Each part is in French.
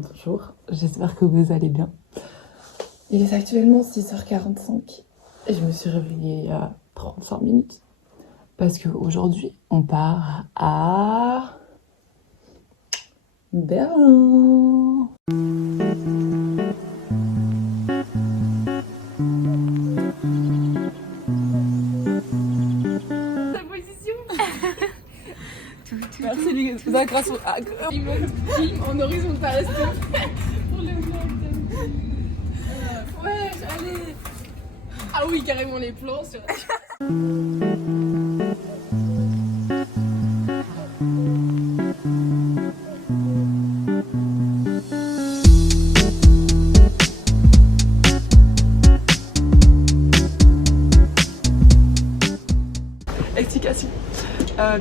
Bonjour, j'espère que vous allez bien. Il est actuellement 6h45 et je me suis réveillée il y a 35 minutes parce qu'aujourd'hui on part à Berlin. Ta position. Merci les gars, grâce au Film en horizontal pour le vlog. Ouais, allez. Ah oui, carrément les plans sur explication.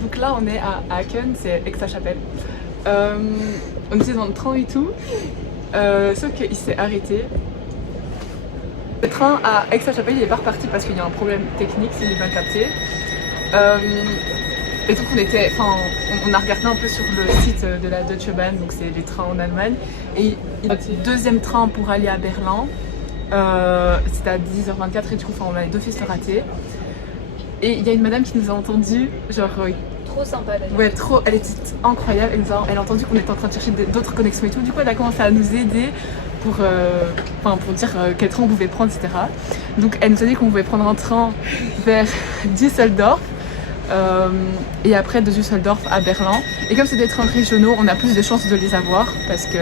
Donc là on est à Aachen, c'est Aix-la-Chapelle. On était dans le train et tout, sauf qu'il s'est arrêté. Le train à Aix-la-Chapelle il est pas reparti parce qu'il y a un problème technique, si j'ai bien capté. Et donc on a regardé un peu sur le site de la Deutsche Bahn, donc c'est les trains en Allemagne. Et notre deuxième train pour aller à Berlin, c'était à 10h24 et du coup on a d'office le raté. Et il y a une madame qui nous a entendu, genre trop sympa d'ailleurs. ouais, trop, elle était incroyable, elle a entendu qu'on était en train de chercher d'autres connexions et tout, du coup elle a commencé à nous aider pour dire quel train on pouvait prendre, etc. Donc elle nous a dit qu'on pouvait prendre un train vers Düsseldorf et après de Düsseldorf à Berlin. Et comme c'est des trains régionaux, on a plus de chances de les avoir parce que,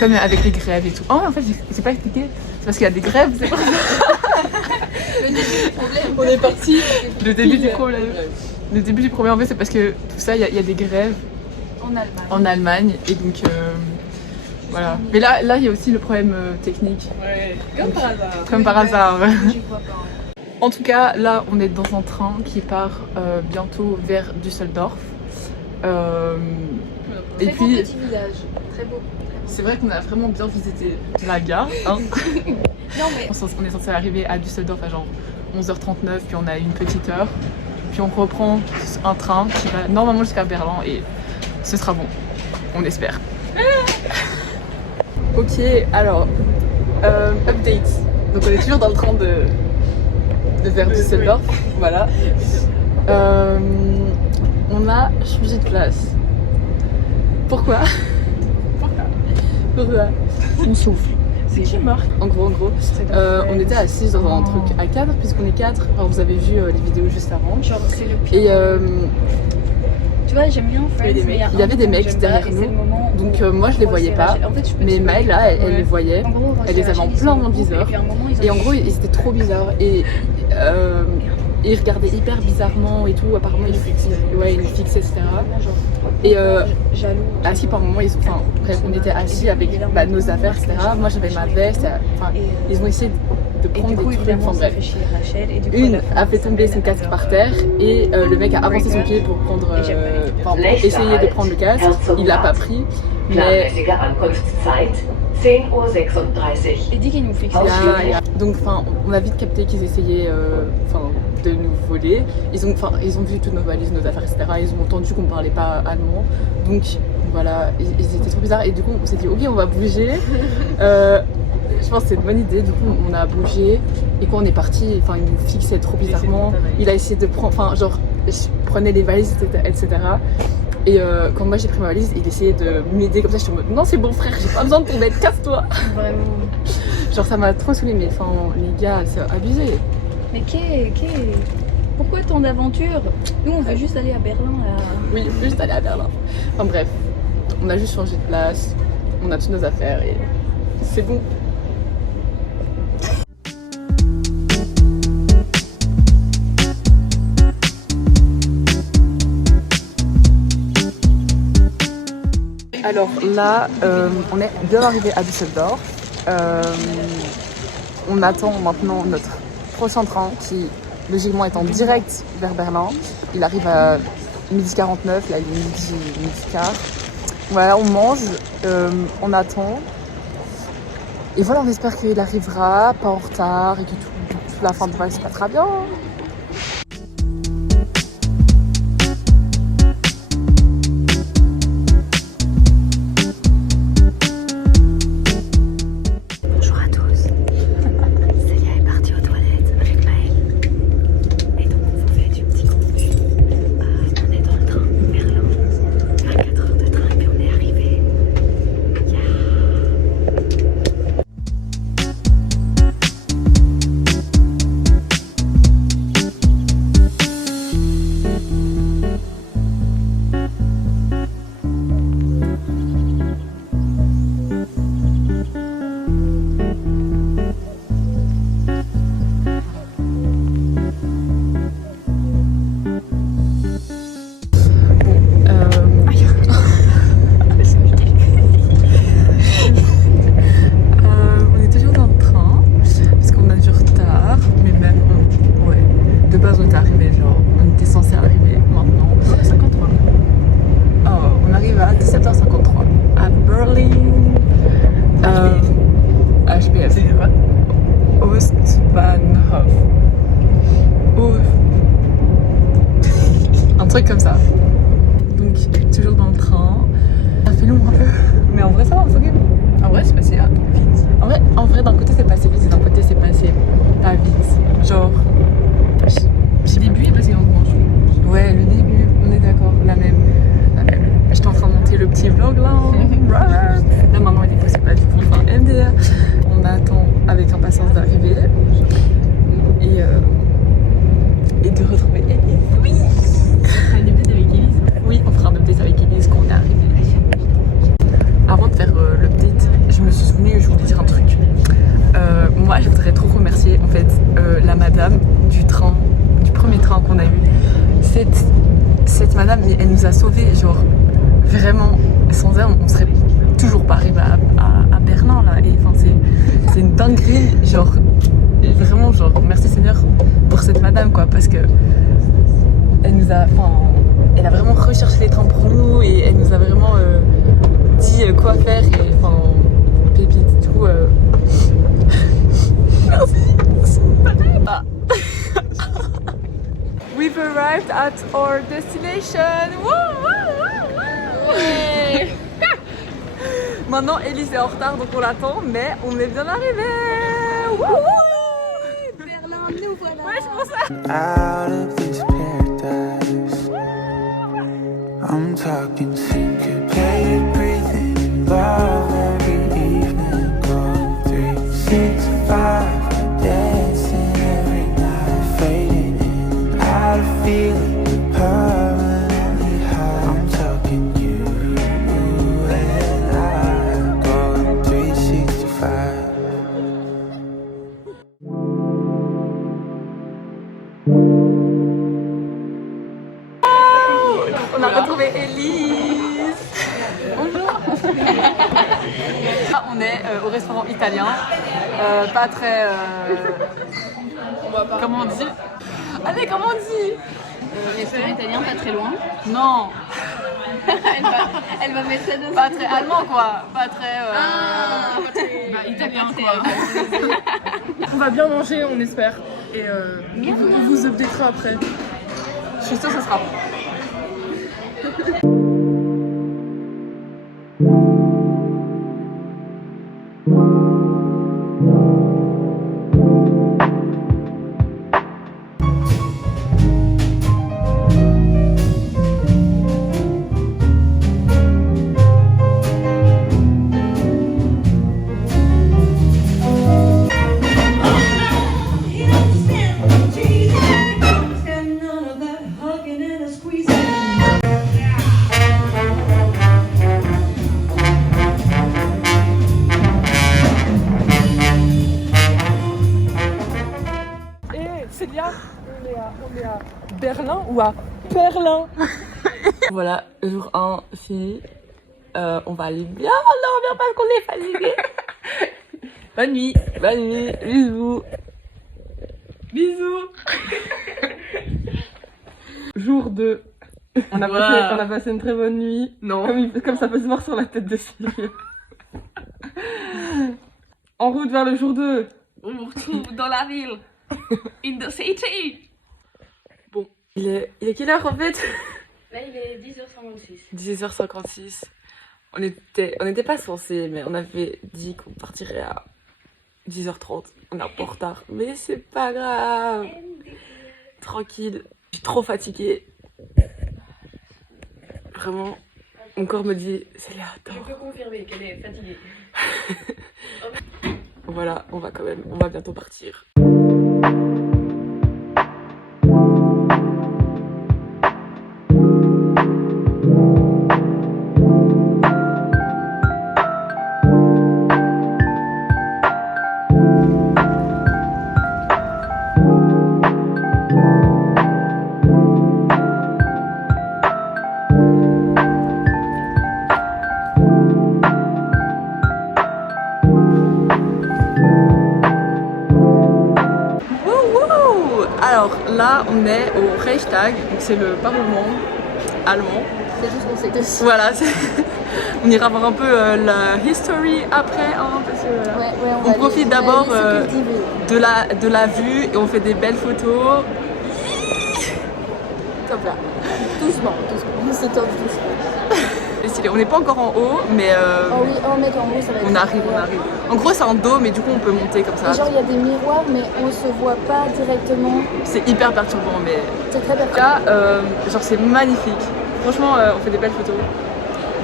comme avec les grèves et tout. Oh en fait, j'ai pas expliqué, c'est parce qu'il y a des grèves, c'est pour ça. Le début du problème. On est parti. Le début du problème. Le début du problème, en fait, c'est parce que tout ça, il y a des grèves en Allemagne et donc voilà. Mais là, il y a aussi le problème technique. Ouais, comme par hasard. Comme par hasard. Ouais. J'y crois pas. En tout cas, là, on est dans un train qui part bientôt vers Düsseldorf. Et Très beau puis, petit village. Très beau. c'est vrai qu'on a vraiment bien visité la gare. Hein. Non mais. On est censé arriver à Düsseldorf à genre 11h39, puis on a une petite heure. Puis on reprend un train qui va normalement jusqu'à Berlin et ce sera bon. On espère. Ok, alors, update. Donc on est toujours dans le train de vers Düsseldorf. Voilà. On a changé de place. Pourquoi? Pourquoi? On souffle. C'est qui marque? En gros, on était assis dans un truc à 4 puisqu'on est 4. Enfin, vous avez vu les vidéos juste avant. Genre c'est le pire. Et tu vois, j'aime bien Friends. il y avait des mecs derrière nous. Donc moi je les voyais pas. En fait, Mais Maëlle là, elle les voyait. En gros, Elle les avait en plein dans le viseur. Et en gros, ils étaient trop bizarres. Et ils regardaient hyper bizarrement et tout. Apparemment, ils fixaient, etc. Et assis par moment, bref, on était assis avec nos affaires, etc. Moi j'avais ma veste. Ils ont essayé de prendre des trucs. Enfin bref. Une a fait tomber son casque par terre et le mec a avancé son pied pour prendre, essayer de prendre le casque. Il l'a pas pris. Mais Et dit qu'il nous fixait. donc on a vite capté qu'ils essayaient de nous voler. Ils ont vu toutes nos valises, nos affaires, etc. Ils ont entendu qu'on parlait pas allemand. Donc voilà, ils étaient trop bizarres. Et du coup on s'est dit ok, on va bouger. Je pense que c'est une bonne idée. Du coup on a bougé. Et quand on est parti, ils nous fixaient trop bizarrement. Il a essayé de prendre, je prenais les valises, etc. Et quand moi j'ai pris ma valise, il essayait de m'aider comme ça. Je suis en mode non, c'est bon frère, j'ai pas besoin de ton aide, casse-toi. Vraiment. Genre ça m'a trop saoulée, mais les gars, c'est abusé. Mais pourquoi tant d'aventure? Nous on veut juste aller à Berlin là. Oui, juste aller à Berlin. Enfin bref, on a juste changé de place, on a toutes nos affaires et c'est bon. Alors là, on est bien arrivé à Düsseldorf. On attend maintenant notre prochain train qui logiquement est en direct vers Berlin. Il arrive à 12h49, là il est midi quart. Voilà, on mange, on attend. Et voilà, on espère qu'il arrivera, pas en retard et que toute la fin de voyage se passera bien. truc comme ça. Donc toujours dans le train. Ça fait long un peu. Mais en vrai ça va, on s'occupe. En vrai, c'est passé vite. En vrai d'un côté c'est passé vite et d'un côté c'est passé pas vite. Genre... Le début est passé lentement, je trouve. Ouais, le début, on est d'accord, la même. J'étais en train de monter le petit vlog là. Là maintenant il est possible pas du tout. Enfin, MDR. On attend avec impatience d'arriver. Et de retrouver Elise. Oui. Un update avec Elise. Oui, on fera un update avec Elise quand on est arrivé. Avant de faire l'update, je me suis souvenue, je voulais dire un truc. Moi je voudrais trop remercier en fait la madame du premier train qu'on a eu. Cette madame, elle nous a sauvés, genre vraiment, sans elle on serait toujours pas arrivé à Berlin là. Et enfin c'est une dinguerie, genre vraiment genre merci Seigneur pour cette madame quoi, parce que elle a vraiment recherché les trains pour nous et elle nous a vraiment dit quoi faire et enfin pépite du coup merci. Ah. We've arrived at our destination. Woo, woo, woo, woo. Maintenant Elise est en retard donc on l'attend mais on est bien arrivé. Berlin, nous voilà. Ouais, je pense ça. Out of this paradise, I'm talking syncopated breathing, love every evening, going 365, dancing every night, fading in and out of feeling permanently high. I'm talking you and I, going 365. On a retrouvé Elise. Bonjour. Là, on est au restaurant italien. Pas très. Comment on dit? Allez, comment on dit? Restaurant italien, pas très loin. Non, Elle va mettre ça dans pas très allemand quoi. Pas très. italien quoi. On va bien manger, on espère. Et on vous updatera après. Je suis sûre que ça sera bon. On est à Berlin ou à Berlin. Voilà, jour 1 fini. On va aller bien dormir parce qu'on est fatigué. Bonne nuit, bisous. Bisous. Jour 2. On a passé une très bonne nuit. Non. Comme ça peut se voir sur la tête de Sylvie. En route vers le jour 2. On vous retrouve dans la ville. In the city. Bon, il est quelle heure en fait? Là il est 10h56. 10h56. On était pas censé, mais on avait dit qu'on partirait à 10h30. On est un peu en retard, mais c'est pas grave. Tranquille. Je suis trop fatiguée. Vraiment, mon corps me dit, c'est là, Je peux confirmer qu'elle est fatiguée. Voilà, on va bientôt partir. Alors là, on est au Reichstag, donc c'est le Parlement allemand. C'est juste qu'on sait que Voilà, on ira voir un peu la history après, hein, parce que on profite d'abord de la vue et on fait des belles photos. Top là. Doucement, doucement. C'est top, doucement. C'est stylé. On n'est pas encore en haut, mais Oh oui, oh mec, en haut, ça va être... on arrive. En gros, c'est un dos, mais du coup, on peut monter comme ça. Et genre, il y a des miroirs, mais on se voit pas directement. C'est hyper perturbant, mais C'est très perturbant. là, genre, c'est magnifique. Franchement, on fait des belles photos.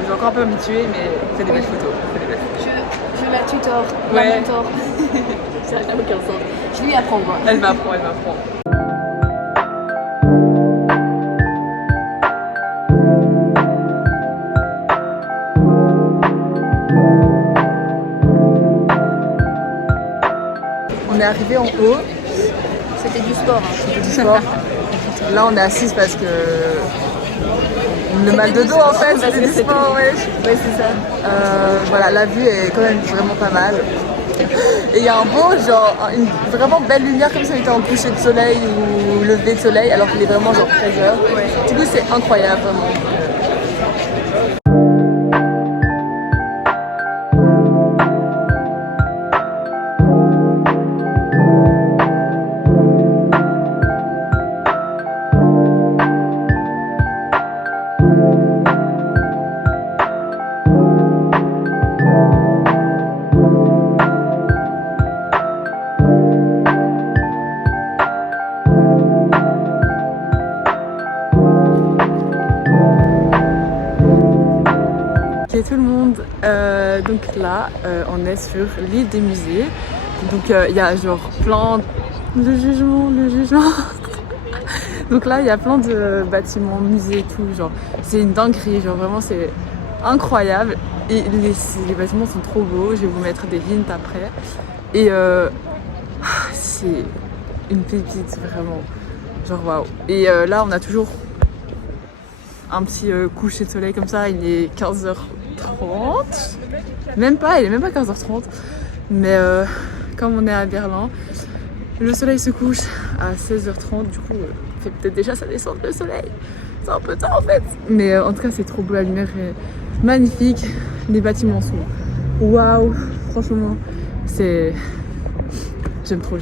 Je suis encore un peu habituée, mais on fait des belles photos. On fait des belles photos. Je la tutor, Ouais. la mentor. Ça n'a aucun sens. Je lui apprends quoi. Elle m'apprend, elle m'apprend. On est arrivé en haut, C'était du sport. Hein. c'était du sport. Là, on est assise parce que le mal de dos en fait, c'était du sport, ouais. Ouais, c'est ça. Voilà, la vue est quand même vraiment pas mal. Et il y a un beau, genre, une vraiment belle lumière comme si on était en coucher de soleil ou lever de soleil, alors qu'il est vraiment genre 13h. Du coup, c'est incroyable, vraiment. Ok tout le monde, donc là on est sur l'île des musées, donc il y a genre plein de jugements, donc là il y a plein de bâtiments, musées et tout, genre c'est une dinguerie, genre vraiment c'est incroyable et les bâtiments sont trop beaux, je vais vous mettre des hints après et c'est une pépite vraiment, genre waouh. Et là on a toujours un petit coucher de soleil comme ça, il est 15h30, même pas, il est même pas 15h30, mais comme on est à Berlin, le soleil se couche à 16h30, du coup il fait peut-être déjà sa descente le soleil, c'est un peu tard en fait, mais en tout cas c'est trop beau, la lumière est magnifique, les bâtiments sont waouh, franchement c'est... j'aime trop.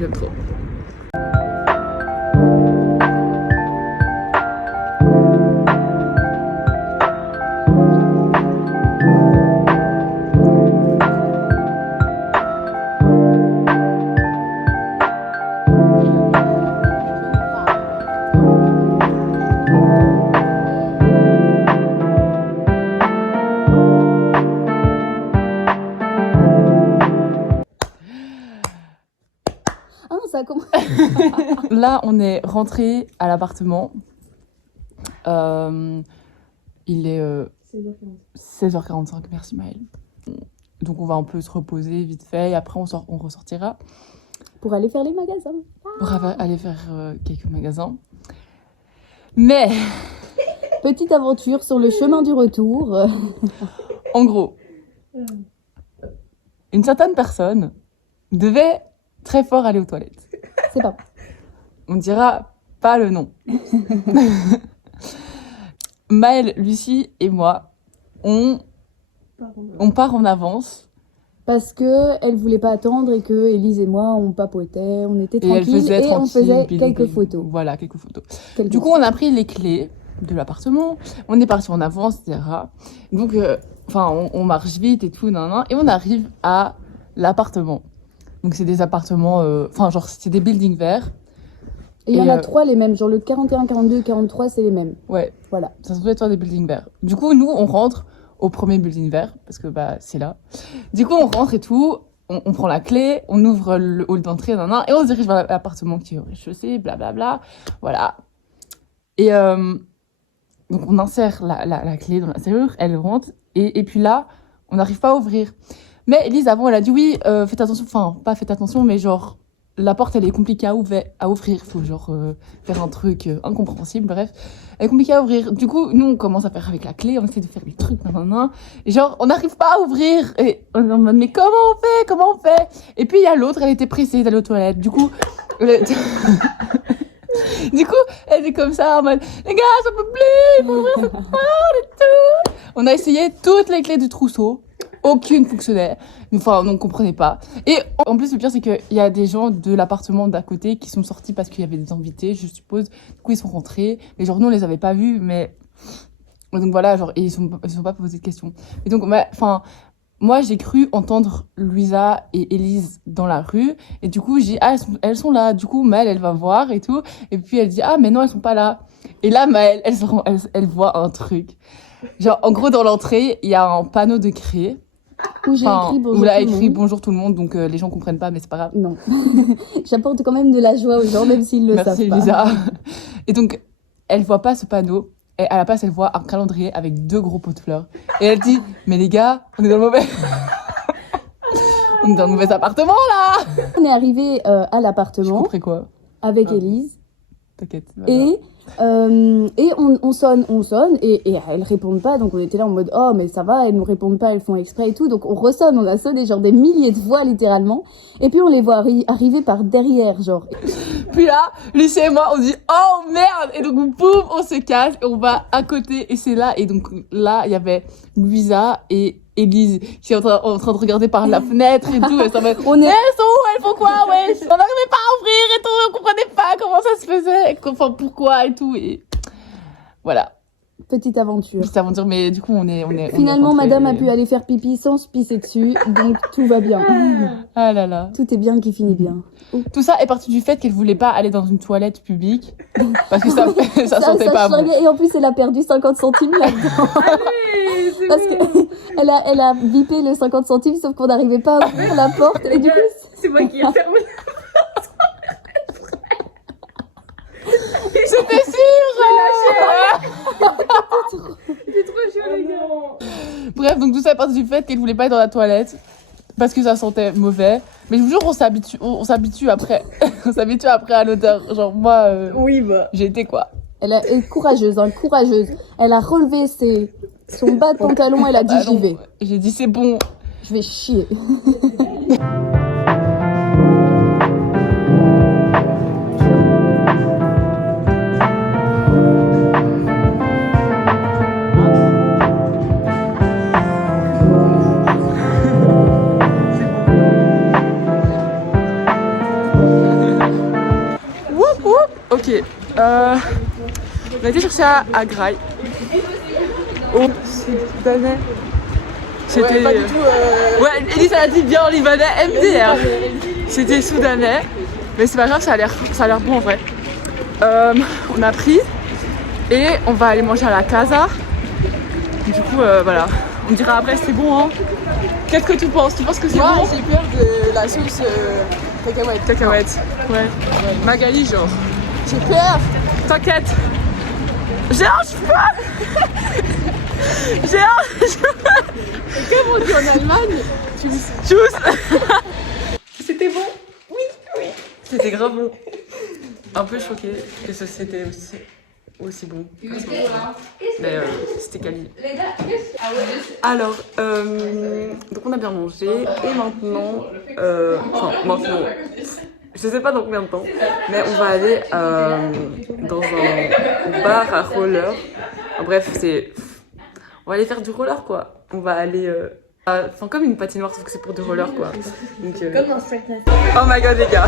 Ah non, ça a commencé. Là, on est rentré à l'appartement. Il est 16h45, merci Maëlle. Donc on va un peu se reposer vite fait et après on ressortira Pour aller faire les magasins. pour aller faire quelques magasins. Mais Petite aventure sur le chemin du retour. en gros, une certaine personne devait très fort aller aux toilettes. C'est pas. On dira pas le nom. Maëlle, Lucie et moi, on part en avance. Parce que elle voulait pas attendre et que Élise et moi on papotait, on était Et elle tranquilles faisait et on tranquille, faisait bing, quelques bing. photos. Voilà, quelques photos. Quelques Du coup, on a pris les clés de l'appartement, on est parti en avance, etc. Donc, on marche vite et tout, et on arrive à l'appartement. Donc, c'est des appartements, c'est des buildings verts. Et il y en a Et, 3 les mêmes, genre le 41, 42, 43 c'est les mêmes. Ouais, Voilà. ça se doit être des buildings verts. Du coup, nous, on rentre au premier building vert, parce que c'est là. Du coup, on rentre et tout, on prend la clé, on ouvre le hall d'entrée, et on se dirige vers l'appartement qui est au rez-de-chaussée, blablabla. Voilà. Et donc, on insère la clé dans la serrure, elle rentre, et puis là, on n'arrive pas à ouvrir. Mais Elise, avant, elle a dit oui, faites attention, pas faites attention, mais genre, la porte, elle est compliquée à ouvrir. Il faut genre faire un truc incompréhensible, bref. Elle est compliquée à ouvrir. Du coup, nous, on commence à faire avec la clé, on essaie de faire des trucs, et genre, on n'arrive pas à ouvrir. Et on est en mode, mais comment on fait? Et puis, il y a l'autre, elle était pressée d'aller aux toilettes. Du coup, du coup, elle est comme ça, en mode, les gars, ça peut plus, il faut ouvrir cette porte et tout. On a essayé toutes les clés du trousseau. aucune fonctionnait. Enfin, on ne comprenait pas. Et en plus, le pire, c'est qu'il y a des gens de l'appartement d'à côté qui sont sortis parce qu'il y avait des invités, je suppose. Du coup, ils sont rentrés. Mais genre, nous, on les avait pas vus, mais... Donc voilà, genre, et ils sont pas posé de questions. Et donc, enfin... Moi, j'ai cru entendre Louisa et Élise dans la rue. Et du coup, j'ai dit, ah, elles sont là. Du coup, Maëlle, elle va voir et tout. Et puis, elle dit, ah, mais non, elles sont pas là. Et là, Maëlle, elle voit un truc. Genre, en gros, dans l'entrée, il y a un panneau de craie. Où j'ai écrit bonjour. Où là, tout le écrit monde. bonjour tout le monde. Donc, les gens comprennent pas, mais c'est pas grave. Non. J'apporte quand même de la joie aux gens, même s'ils le savent pas. Merci, Elisa. Et donc, elle voit pas ce panneau. Et à la place, elle voit un calendrier avec 2 gros pots de fleurs. Et elle dit, mais les gars, on est dans le mauvais... on est dans le mauvais appartement, là. On est arrivé à Je l'appartement compris quoi. avec Élise. T'inquiète. Et on sonne et elles répondent pas, donc on était là en mode oh mais ça va, elles nous répondent pas, elles font exprès et tout, donc on ressonne, on a sonné genre des milliers de fois littéralement, et puis on les voit arriver par derrière genre. Puis là, Lucie et moi, on dit oh merde, et donc boum, on se casse et on va à côté et c'est là, et donc là il y avait Louisa et Élise qui est en train de regarder par la fenêtre et tout, et ça va. Elles sont où, elles font quoi, ouais, on n'arrivait pas à ouvrir et tout, on comprenait pas comment ça se faisait, enfin pourquoi et tout, et voilà. Petite aventure. Petite aventure, mais du coup on est Finalement, rentrés madame a et... pu aller faire pipi sans se pisser dessus, donc tout va bien. Ah là là. Tout est bien qui finit bien. Tout ça est parti du fait qu'elle voulait pas aller dans une toilette publique parce que ça sentait pas bon. Et en plus, elle a perdu 50 centimes là-dedans. Parce que elle a bipé les 50 centimes, sauf qu'on n'arrivait pas à ouvrir la porte. Et du coup, C'est moi qui ai fermé. J'étais sûre. C'est trop chaud, les gars. Bref, donc tout ça est parti du fait qu'elle voulait pas être dans la toilette parce que ça sentait mauvais. Mais je vous jure, on s'habitue après. On s'habitue après à l'odeur. Genre moi, Oui, bah. j'ai été quoi. elle est courageuse, hein, courageuse. Elle a relevé son bas de pantalon, elle a dit j'y vais. J'ai dit c'est bon. Je vais chier. Ok, on a été chercher à Graille. Au Soudanais. C'était. pas du tout, Ouais, Elise elle a dit bien en libanais, MDR. C'était soudanais, mais c'est pas grave, ça a l'air bon en vrai. On a pris et on va aller manger à la casa. Du coup, voilà. On dira après, c'est bon, hein. Qu'est-ce que tu penses? Tu penses que c'est Moi, bon? j'ai peur de la sauce cacahuète. Cacahuète. Ouais. Magali, genre. J'ai peur. T'inquiète. J'ai un cheveu. J'ai un cheveu. Comme on dit en Allemagne, Tchuss. c'était bon. C'était grave bon. Un peu choquée que ça c'était aussi bon. Mais c'était quali. Alors, donc on a bien mangé et maintenant, je sais pas dans combien de temps, mais on va aller dans un bar à roller. Bref, on va aller faire du roller quoi. On va aller, comme une patinoire sauf que c'est pour du roller quoi. Donc, Comme un spectacle. oh my god les gars.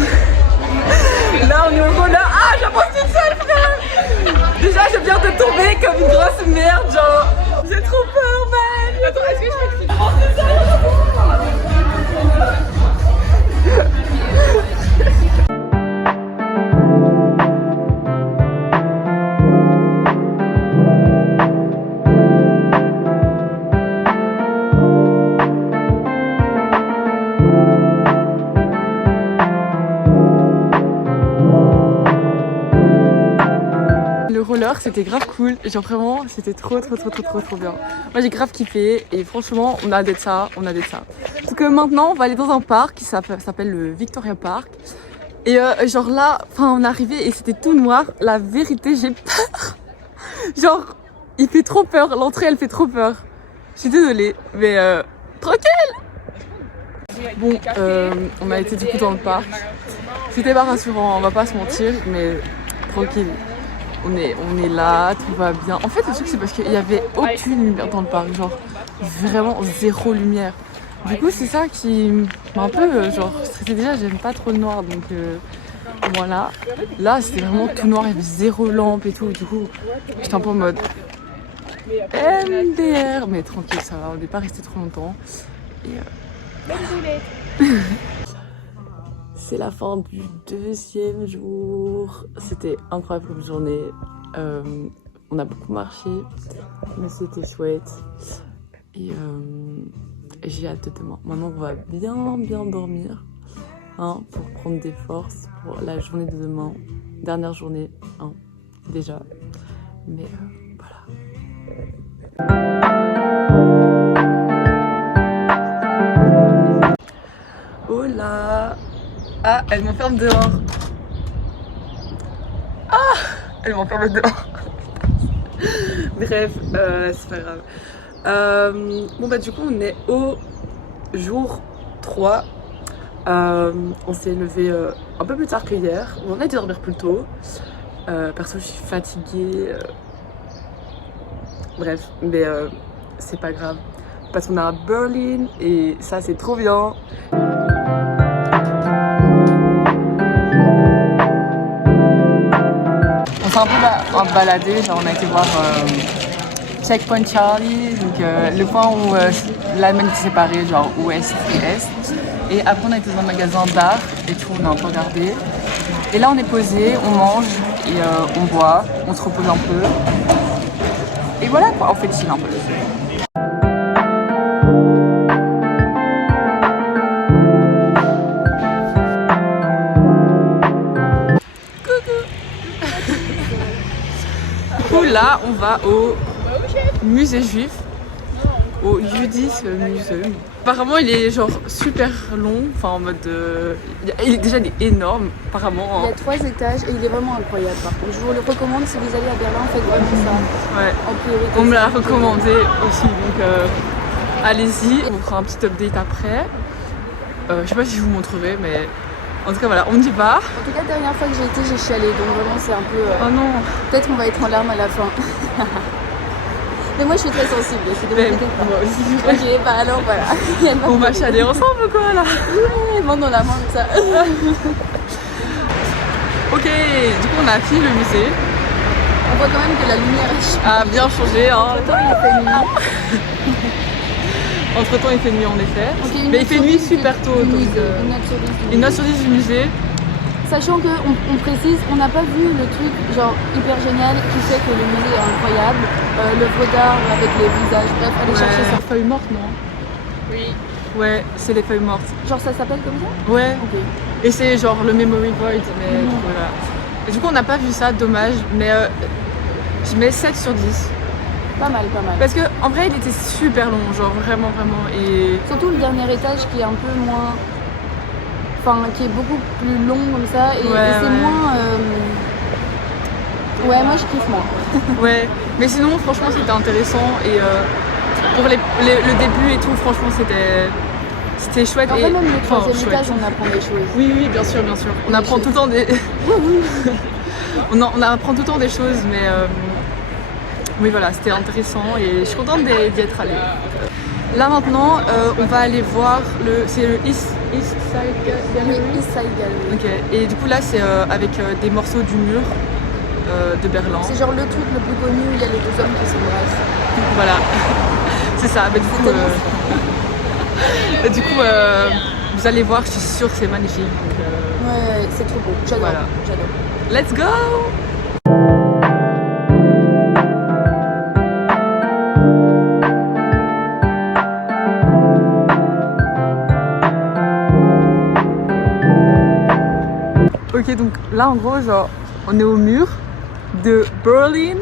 Là on est au roller. Ah j'avance toute seule frère. Déjà je viens de tomber comme une grosse merde genre. J'ai trop peur man. Attends, est-ce que je peux Le roller c'était grave cool, genre vraiment c'était trop bien. Moi j'ai grave kiffé et franchement on a d'être ça, Donc maintenant on va aller dans un parc qui s'appelle le Victoria Park. Et genre là, on est arrivé et c'était tout noir, la vérité j'ai peur. Genre il fait trop peur, l'entrée elle fait trop peur. Je suis désolée mais tranquille. Bon on a été du coup dans le parc. C'était pas rassurant, on va pas se mentir mais tranquille. on est là, tout va bien. En fait, le truc, c'est parce qu'il n'y avait aucune lumière dans le parc, genre vraiment zéro lumière. Du coup, c'est ça qui m'a un peu genre stressée. Déjà, j'aime pas trop le noir, donc voilà. Là, c'était vraiment tout noir, il y avait zéro lampe et tout. Du coup, j'étais un peu en mode MDR, mais tranquille, ça va, on n'est pas resté trop longtemps. Et c'est la fin du 2e jour. C'était incroyable comme journée. On a beaucoup marché, mais c'était chouette. Et j'ai hâte de demain. Maintenant, on va bien dormir, hein, pour prendre des forces pour la journée de demain. Dernière journée, hein, déjà. Mais voilà. Oh là! Ah, elle m'enferme dehors. Ah, elle m'enferme dehors. Bref, c'est pas grave. Bon bah du coup on est au jour 3. On s'est levé un peu plus tard que hier. On a dû dormir plus tôt. Perso je suis fatiguée. Bref, mais c'est pas grave. Parce qu'on a à Berlin et ça c'est trop bien. On s'est un peu baladé, genre on a été voir Checkpoint Charlie, donc le point où l'Allemagne était séparée, genre ouest et est. Et après on a été dans un magasin d'art et tout, on a un peu regardé. Et là on est posé, on mange et on boit, on se repose un peu. Et voilà quoi, on fait chill un peu. Là, on va au musée juif, au Judith Museum. Apparemment, il est genre super long, enfin en mode. Il est énorme, apparemment. Il y a 3 étages et il est vraiment incroyable. Par contre, je vous le recommande si vous allez à Berlin, faites vraiment ça. Ouais. En priorité. On me l'a recommandé aussi, donc allez-y. On vous fera un petit update après. Je sais pas si je vous montrerai, mais en tout cas voilà, on y va. En tout cas, la dernière fois que j'ai été, j'ai chialé, donc vraiment c'est un peu. Oh non. Peut-être qu'on va être en larmes à la fin. Mais moi je suis très sensible, c'est de mon côté. Moi aussi. Ok, bah alors voilà. On va chialer ensemble quoi là. Ouais, main dans la main comme ça. Ok, du coup on a fini le musée. On voit quand même que la lumière a bien changé. Hein. Entre-temps, il fait nuit. Entre temps il fait nuit en effet. Okay, mais il fait nuit super tôt. Donc, une note sur 10 du musée. Sachant qu'on précise, on n'a pas vu le truc genre hyper génial qui fait que le musée est incroyable. L'œuvre d'art avec les visages, bref, allez chercher ça. Feuilles mortes, non? Oui. Ouais, c'est les feuilles mortes. Genre ça s'appelle comme ça? Ouais. Ok. Et c'est genre le Memory Void, mais voilà. Et du coup on n'a pas vu ça, dommage, mais je mets 7 sur 10. Pas mal. Parce que en vrai il était super long, genre vraiment. Et surtout le dernier étage qui est un peu moins. Enfin, qui est beaucoup plus long comme ça et c'est moins. Ouais, moi je kiffe moins. Ouais, mais sinon franchement c'était intéressant et pour le début et tout, franchement c'était chouette. En fait, même le 3e chouette. étage, on apprend des choses. Oui, bien sûr. On apprend tout le temps des. on apprend tout le temps des choses, mais oui voilà, c'était intéressant et je suis contente d'y être allée. Là maintenant, on va aller voir c'est le East Side Gallery. East Side Gallery. Ok. Et du coup là c'est avec des morceaux du mur de Berlin. C'est genre le truc le plus connu où il y a les 2 hommes qui s'embrassent. Voilà. C'est ça. Mais du coup, vous allez voir, je suis sûre que c'est magnifique. Donc, ouais, c'est trop beau. J'adore. Voilà. J'adore. Let's go! Ok, donc là en gros, genre, on est au mur de Berlin.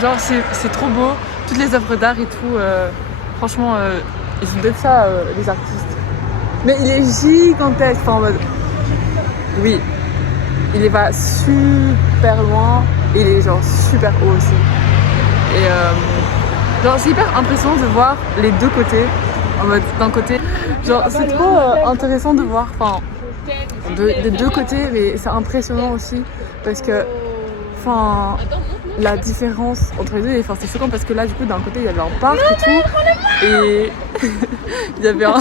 Genre, c'est trop beau, toutes les œuvres d'art et tout. Franchement, ils ont d'être ça, les artistes. Mais il est gigantesque, enfin en mode. Oui, il est pas super loin et il est genre super haut aussi. Et genre, c'est hyper impressionnant de voir les deux côtés. En mode, d'un côté, genre, c'est trop intéressant de voir, enfin. Des deux côtés, mais c'est impressionnant aussi parce que enfin, la différence entre les deux, enfin, c'est choquant parce que là, du coup, d'un côté, il y avait un parc et tout. Et il y avait un.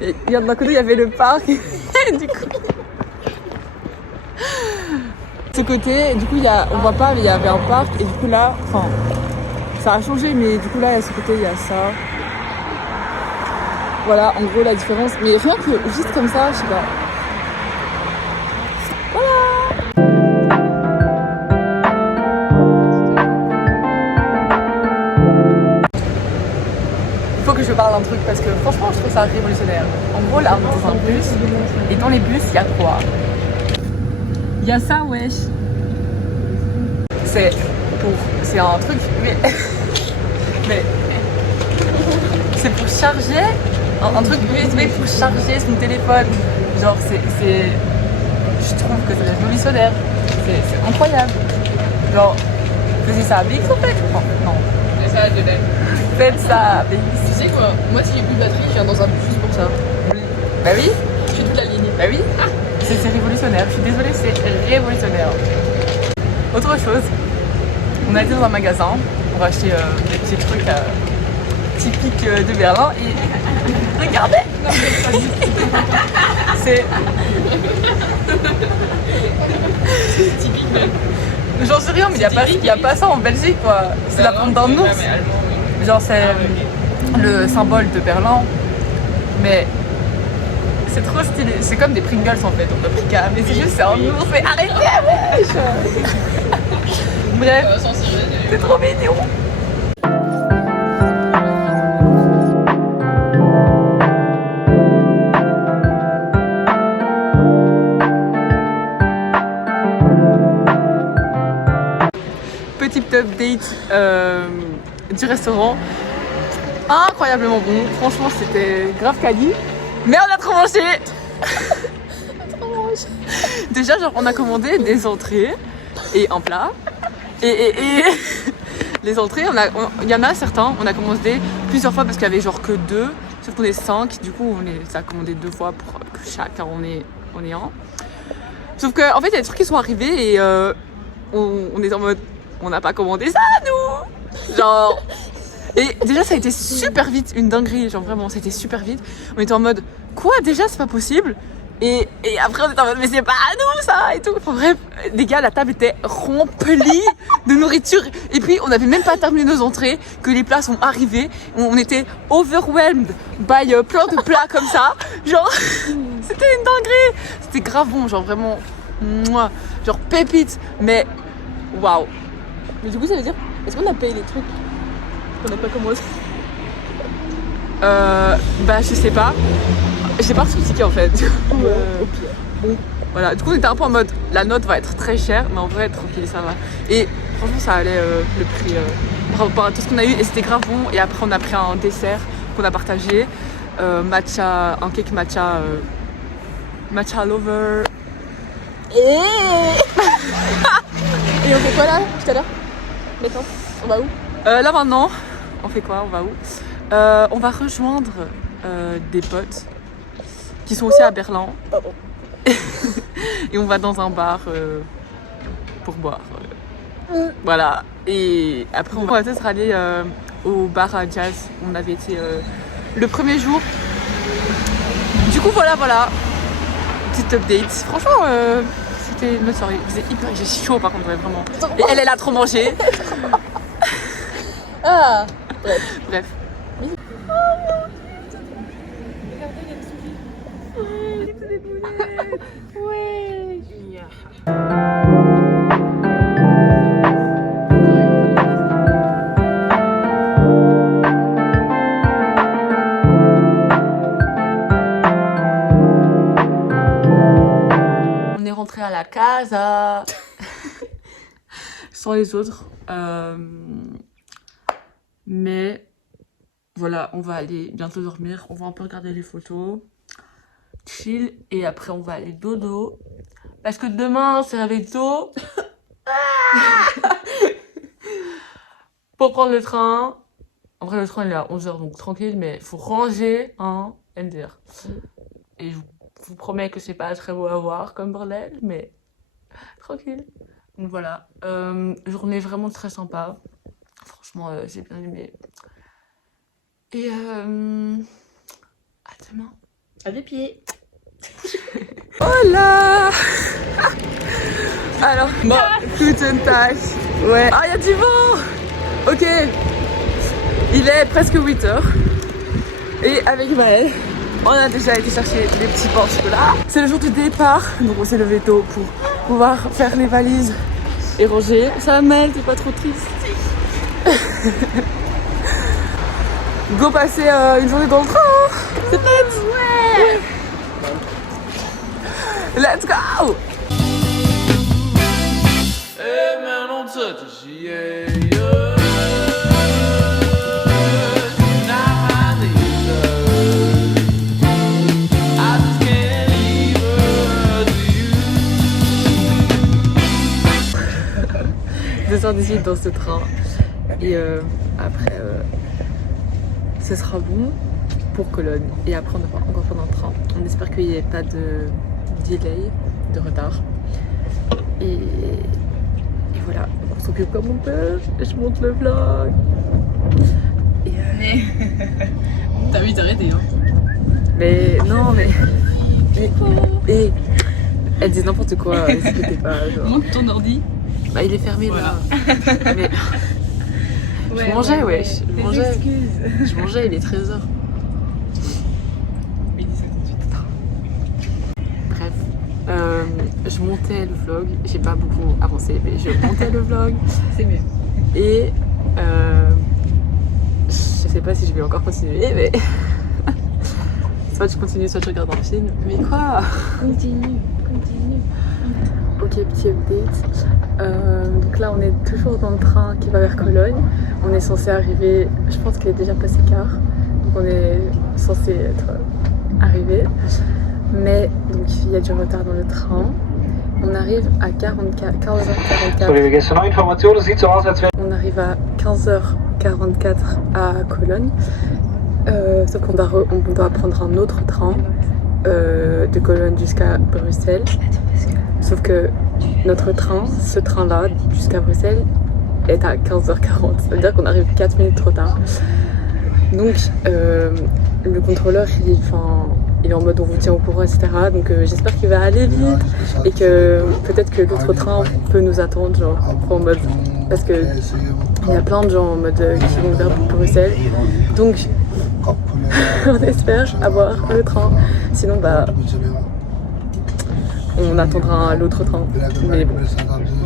Et d'un côté, il y avait le parc. Et du coup. Ce côté, du coup, on voit pas, mais il y avait un parc. Et du coup, là, enfin, ça a changé, mais du coup, là, à ce côté, il y a ça. Voilà, en gros, la différence. Mais rien que juste comme ça, je sais pas. Il faut que je parle d'un truc parce que franchement je trouve ça révolutionnaire. En gros là on est dans un bus et dans les bus il y a quoi? Il y a ça wesh. C'est un truc mais c'est pour charger un truc USB pour charger son téléphone. Genre je trouve que c'est révolutionnaire. C'est incroyable. Genre faisais ça à BX en fait je crois. Non. Mais ça, de l'aide. Faites ça à BX. Tu sais quoi? Moi, si j'ai plus de batterie, je viens dans un bus juste pour ça. Bah oui. Je fais toute la ligne. Bah oui, c'est révolutionnaire. Je suis désolée, c'est révolutionnaire. Autre chose, on a été dans un magasin, on va acheter des petits trucs typiques de Berlin et regardez. C'est Typique même. j'en sais rien, mais il y a pas ça en Belgique quoi. C'est la pompe d'un ours. Ouais, mais allemand, oui. Genre c'est le symbole de Berlin, mais c'est trop stylé. C'est comme des Pringles en fait, on a pris qu'à, mais c'est juste c'est un ours. Mais arrêtez, wesh. Bref, Sans sirène. c'est trop mignon. Petite update du restaurant. Incroyablement bon. Franchement, c'était grave quali. Mais on a trop mangé. Déjà, genre, on a commandé des entrées et un plat. Et les entrées, il y en a certains, on a commandé plusieurs fois parce qu'il y avait genre que 2. Sauf qu'on est 5. Du coup, ça a commandé 2 fois pour que chacun on est un. Sauf qu'en fait, il y a des trucs qui sont arrivés et on est en mode, on n'a pas commandé ça, nous. Genre. Et déjà ça a été super vite, une dinguerie, genre vraiment c'était super vite. On était en mode quoi déjà c'est pas possible. Et après on était en mode mais c'est pas à nous ça et tout. Enfin bref, les gars la table était remplie de nourriture. Et puis on n'avait même pas terminé nos entrées que les plats sont arrivés. On était overwhelmed by plein de plats comme ça. Genre c'était une dinguerie. C'était grave bon, genre vraiment mouah, genre pépite. Mais waouh. Mais du coup ça veut dire, est-ce qu'on a payé les trucs qu'on n'a pas commandé? Bah je sais pas. J'ai pas reçu le ticket en fait. Du coup, au pire. Bon, voilà. Du coup on était un peu en mode la note va être très chère, mais en vrai tranquille ça va. Et franchement ça allait le prix par rapport à tout ce qu'on a eu et c'était grave bon. Et après on a pris un dessert qu'on a partagé, matcha, un cake matcha, matcha lover. Et on fait quoi là tout à l'heure? Maintenant, on va où? Là maintenant, on fait quoi? On va où? On va rejoindre des potes qui sont aussi à Berlin. Pardon. Et on va dans un bar pour boire. Voilà. Et après on va peut-être aller au bar à jazz. On avait été le premier jour. Du coup voilà. Petite update. Franchement c'était une bonne soirée. J'ai chaud par contre vraiment. Et elle a trop mangé. Ah. Bref. On est rentré à la casa sans les autres. Mais voilà, on va aller bientôt dormir. On va un peu regarder les photos. Chill. Et après, on va aller dodo. Parce que demain, c'est avec tôt. Pour prendre le train. En vrai, le train, il est à 11h, donc tranquille. Mais il faut ranger un MDR. Et je vous promets que c'est pas très beau à voir comme bordel. Mais tranquille. Donc voilà, journée vraiment très sympa. Franchement, j'ai bien aimé. Et à demain. À deux pieds. Hola. Alors, bon, guten Tag. Ouais. Ah, il y a du vent. Ok. Il est presque 8h. Et avec Maëlle, on a déjà été chercher les petits pains au chocolat. C'est le jour du départ, donc on s'est levé tôt pour pouvoir faire les valises et ranger. Ça va, Maëlle, t'es pas trop triste? Go passer une journée dans le train. C'est peut-être. Ouais. Let's go! Hey man, don't touch it, yeah, yeah. Not my leader. I just can't leave her to you. Descends d'ici dans ce train. Et après, ce sera bon pour Cologne. Et après, on va encore prendre un train. On espère qu'il n'y ait pas de delay, de retard. Et voilà, donc on s'occupe comme on peut. Je monte le vlog. Et T'as vu d'arrêter, hein. mais non, mais. Et elle dit n'importe quoi, écoutez pas. Genre. Montre ton ordi. Bah, il est fermé Voilà. là. Mais je mangeais, wesh. Je mangeais. Je mangeais, il est 13h. Bref, je montais le vlog. J'ai pas beaucoup avancé, mais je montais le vlog. C'est mieux. Et je sais pas si je vais encore continuer, mais soit tu continues, soit tu regardes un film. Mais quoi? Continue. Ok, petit update. Donc là, on est toujours dans le train qui va vers Cologne. On est censé arriver, je pense qu'il est déjà passé quart. Donc on est censé être arrivé. Mais donc il y a du retard dans le train. On arrive à 15h44. Sorry, we gestern noch Informationen. Es sieht so aus, als wäre. On arrive à 15h44 à Cologne. Sauf qu'on doit prendre un autre train de Cologne jusqu'à Bruxelles. Sauf que notre train, ce train-là, jusqu'à Bruxelles, est à 15h40. Ça veut dire qu'on arrive 4 minutes trop tard. Donc, le contrôleur, il est en mode on vous tient au courant, etc. Donc, j'espère qu'il va aller vite et que peut-être que l'autre train peut nous attendre, genre, en mode. Parce que il y a plein de gens en mode qui vont vers Bruxelles. Donc, on espère avoir le train. Sinon, bah. On attendra l'autre train, mais bon.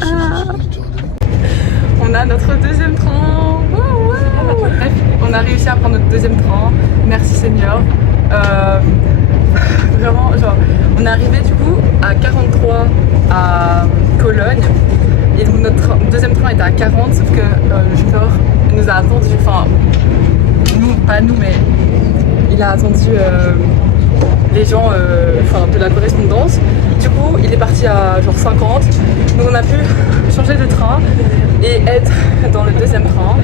Ah, on a notre deuxième train. Wow, wow. Bref, on a réussi à prendre notre deuxième train. Merci Seigneur. Vraiment, genre, on est arrivé du coup à 43 à Cologne. Et donc notre deuxième train était à 40, sauf que le chauffeur nous a attendu. Enfin, nous, pas nous, mais il a attendu les gens de la correspondance. Du coup, il est parti à genre 50. Donc on a pu changer de train et être dans le deuxième train.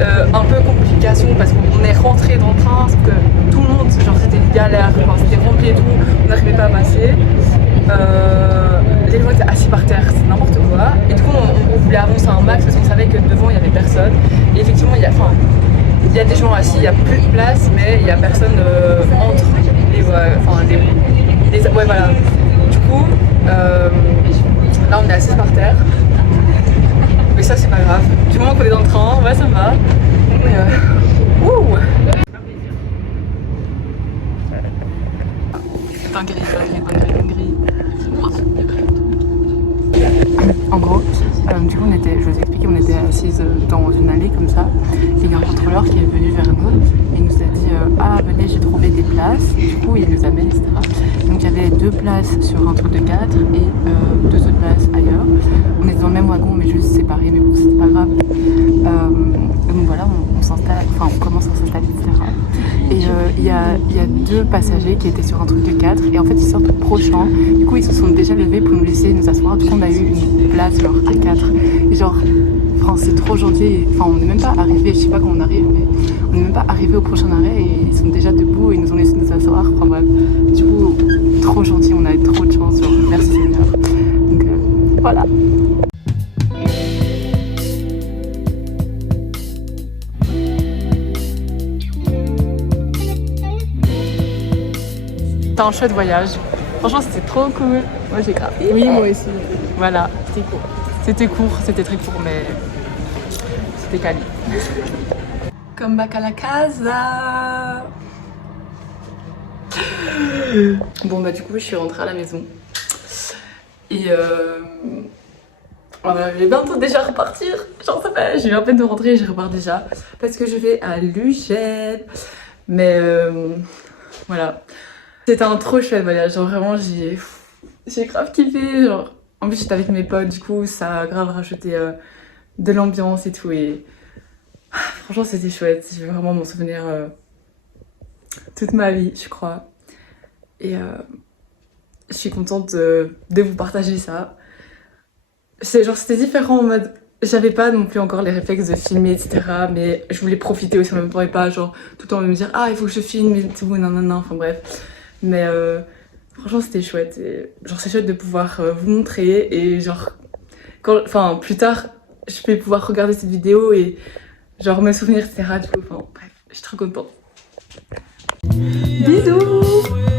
Un peu complication parce qu'on est rentré dans le train, sauf que tout le monde, genre c'était une galère, enfin, c'était rempli et tout, on n'arrivait pas à passer. Les gens étaient assis par terre, c'est n'importe quoi. Et du coup, on voulait avancer un max parce qu'on savait que devant il n'y avait personne. Et effectivement, il y a des gens assis, il n'y a plus de place, mais il n'y a personne entre les ouais, voilà. Du coup, là on est assis par terre. Mais ça c'est pas grave. Du moment qu'on est dans le train, ouais ça me va. Dinguerie. En gros, du coup je vous ai expliqué, on était assises dans une allée comme ça. Et il y a un contrôleur qui est venu vers nous et il nous a dit ah venez, j'ai trouvé des places. Du coup il nous amène, etc. Donc il y avait 2 places sur un truc de 4 et 2 autres places ailleurs. On était dans le même wagon mais juste séparés, mais bon c'est pas grave. Donc voilà, on s'installe, enfin on commence à s'installer, etc. Et il y a 2 passagers qui étaient sur un truc de 4 et en fait ils sortent prochains. Du coup ils se sont déjà levés pour nous laisser nous asseoir. Du coup on a eu une place genre à 4 et genre c'est trop gentil. Enfin on n'est même pas arrivé, je sais pas comment on arrive, mais on n'est même pas arrivé au prochain arrêt et ils sont déjà debout et ils nous ont laissé nous asseoir. Enfin bref, du coup trop gentil, on a eu trop de chance, genre merci Seigneur. Donc Voilà. C'était un chouette voyage. Franchement, c'était trop cool. Moi, j'ai grave. Oui, moi aussi. Voilà, c'était court. C'était court, c'était très court, mais c'était quali. Come back à la casa. Bon bah du coup je suis rentrée à la maison et voilà, je vais bientôt déjà repartir. Genre ça fait, j'ai eu à peine de rentrer et je repars déjà parce que je vais à l'UGEP. Mais voilà, c'était un trop chouette voyage. Genre vraiment j'ai grave kiffé. Genre en plus j'étais avec mes potes, du coup ça a grave rajouté de l'ambiance et tout et franchement c'était chouette. Je vais vraiment m'en souvenir toute ma vie, je crois. Et je suis contente de vous partager ça. C'était différent en mode, j'avais pas non plus encore les réflexes de filmer, etc. Mais je voulais profiter aussi en même temps et pas genre tout le temps me dire ah il faut que je filme et tout, non, enfin bref. Mais franchement c'était chouette. Et, genre c'est chouette de pouvoir vous montrer et genre, plus tard je vais pouvoir regarder cette vidéo et genre me souvenir, etc. Du coup, enfin bref, je suis trop contente. Bisous!